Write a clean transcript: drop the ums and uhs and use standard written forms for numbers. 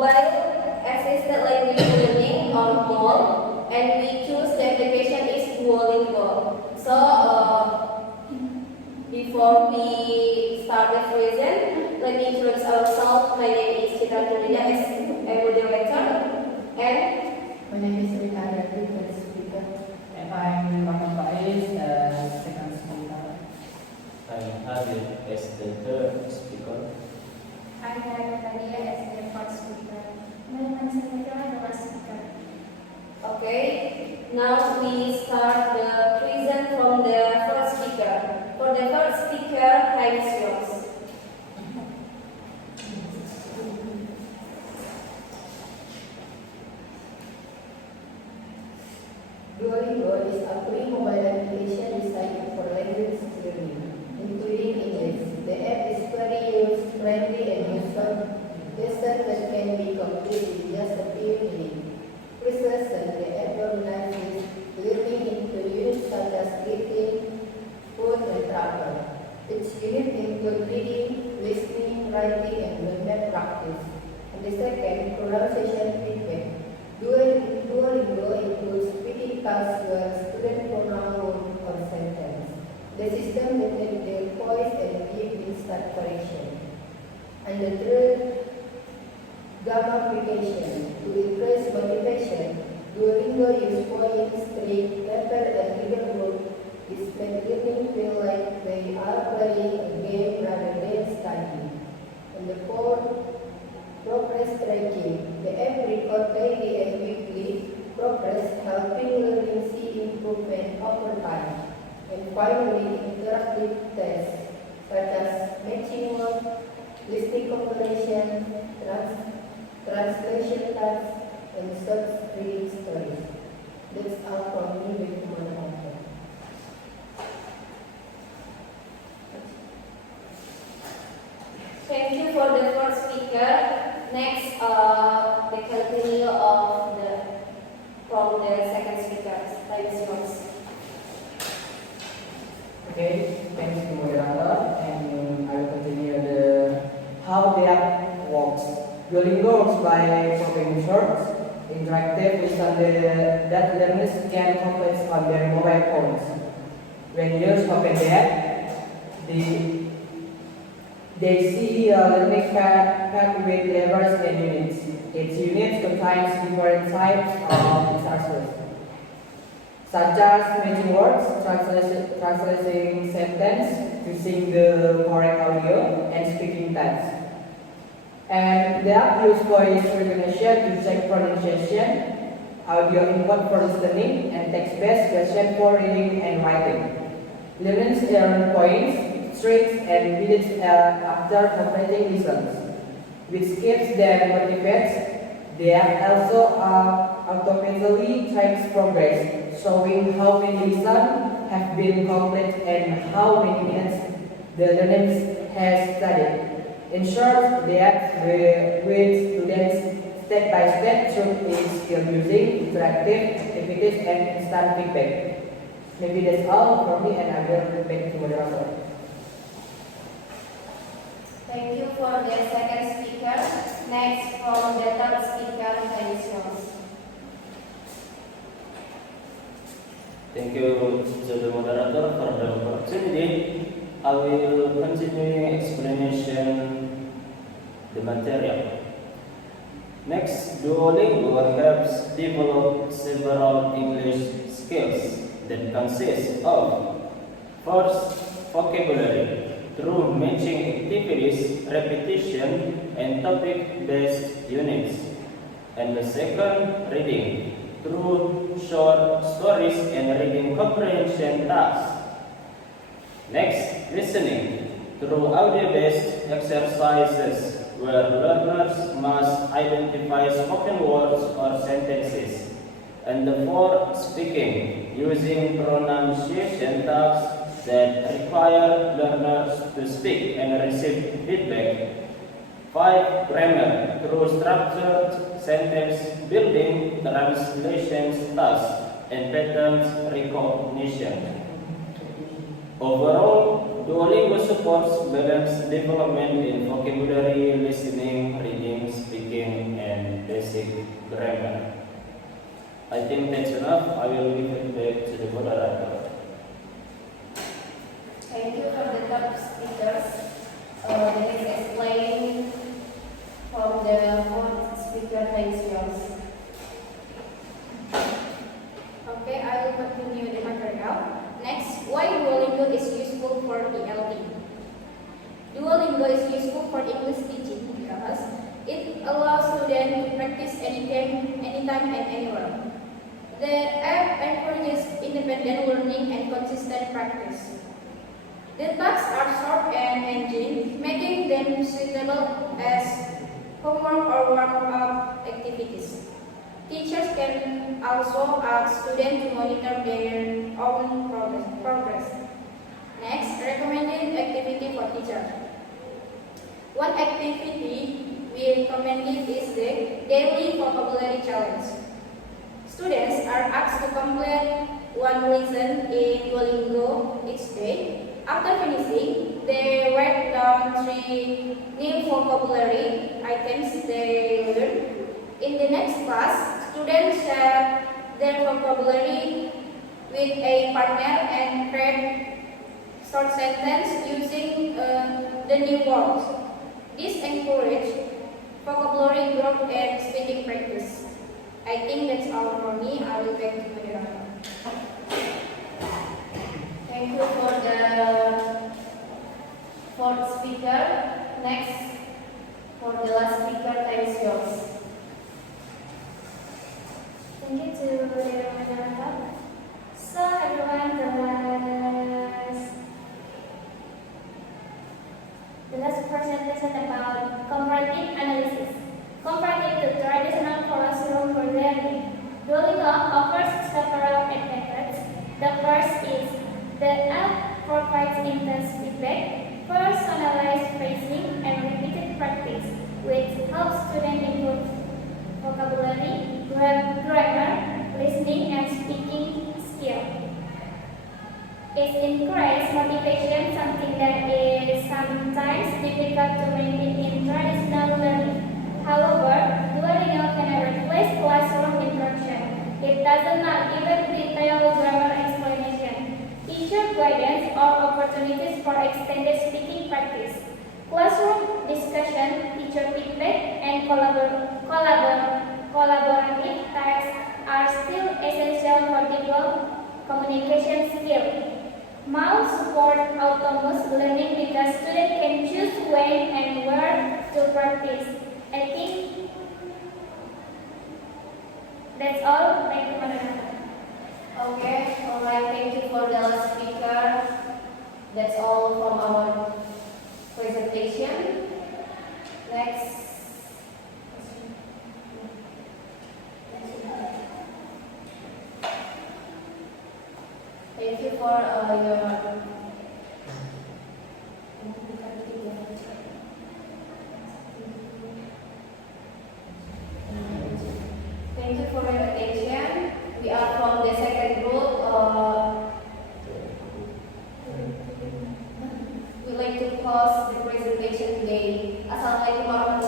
mobile assisted language learning on mall, and we choose the application is Duolingo. So before we start the present, let me introduce ourselves. My name is Citra Nurida as a moderator, and My name is Rita Adati, first speaker. And I'm Rahman Faiz, second speaker. I'm Adil as the third speaker. I'm Nadia as the fourth speaker. I'm Samira as the last speaker. okay. Now we start the present from the first speaker. For the first speaker, time is yours. Duolingo is a free mobile application designed for language learning, including English. The app is very user-friendly and user that can be completed in just a few minutes. Each lesson, the app organizes learning into units such as eating, food, and travel. Each unit includes reading, listening, writing, and movement practice. And the second, pronunciation feedback. Duolingo includes speaking tasks where students pronounce word or sentence. The system detects their voice and gives instant correction. And the third, gamification. To increase motivation, Duolingo uses points, streak, paper, and leaderboard. This makes learning feel like they are playing a game rather than studying. And the fourth, progress tracking. The app records daily and weekly progress, helping learning see improvement over time. And finally, interactive tests such as matching word, listening comprehension, translation tasks, and short reading stories. That's all from me with moderator. Thank you for the first speaker. Next, the continue of from the second speaker. Time is yours. Okay, thanks to moderator, and I will continue how the app works. Duolingo works by providing short, interactive lessons that learners can complete on their mobile phones. When users open the app, they see a learning path with levels and units. Each unit contains different types of resources, such as matching words, translating sentence, using the correct audio, and speaking tasks. And the app uses voice recognition to check pronunciation, audio input for listening, and text-based question for reading and writing. Learners earn points, streaks, and minutes after completing lessons, which keeps them motivated. The app also automatically tracks progress, showing how many lessons have been completed and how many minutes the learner has studied. In short, the app with students step by step through its skill using interactive activities and instant feedback. Maybe that's all from me, and I will back to moderator. Thank you for the second speaker. Next, from the third speaker, time is yours. Thank you to the moderator for the opportunity. I will continue explanation the material. Next, Duolingo helps develop several English skills that consist of first, vocabulary through matching activities, repetition, and topic-based units. And the second, reading through short stories and reading comprehension tasks. Next, listening through audio-based exercises where learners must identify spoken words or sentences. And the fourth, speaking using pronunciation tasks that require learners to speak and receive feedback. 5. Grammar through structured sentence building, translations tasks, and patterns recognition. Overall, Duolingo supports balanced development in vocabulary, listening, reading, speaking, and basic grammar. I think that's enough. I will give it back to the moderator. Thank you for the top speakers. That is explained from the fourth speaker. Thanks, yours. Okay, I will continue the material. Next, why Duolingo is useful for ELT? Duolingo is useful for English teaching because it allows students to practice anytime and anywhere. The app encourages independent learning and consistent practice. The tasks are short and engine, making them suitable as homework or warm-up activities. Teachers can also ask students to monitor their own progress. Next, recommended activity for teachers. One activity we recommended is the daily vocabulary challenge. Students are asked to complete one lesson in Duolingo each day. After finishing, they write down 3 new vocabulary items they learned. In the next class, students share their vocabulary with a partner and create short sentence using the new words. This encourages vocabulary growth and speaking practice. I think that's all for me. I will back to moderator. Thank you for the fourth speaker. Next, for the last speaker, thanks, yours. Thank you to the moderator. So everyone, the last presentation about comparative analysis. Comparative to traditional classroom for learning, Duolingo offers several methods. The first is the app provides intense feedback, personalized phrasing, and repeated practice, which helps students improve vocabulary, grammar, listening, and speaking skills. It encourages motivation, something that is sometimes difficult to maintain in traditional learning. However, Duolingo cannot replace classroom interaction. It does not even detail grammar explanation, teacher guidance, or opportunities for extended speaking practice. Classroom discussion, teacher feedback, and collaborative tasks are still essential for developing communication skills. MOOC support autonomous learning because students can choose when and where to practice. I think that's all. Thank you, moderator. Okay, alright, thank you for the last speaker. That's all from our presentation. Next. Thank you for Thank you for your attention. We are from the second group. We'd like to close the presentation today. Assalamualaikum warahmatullahi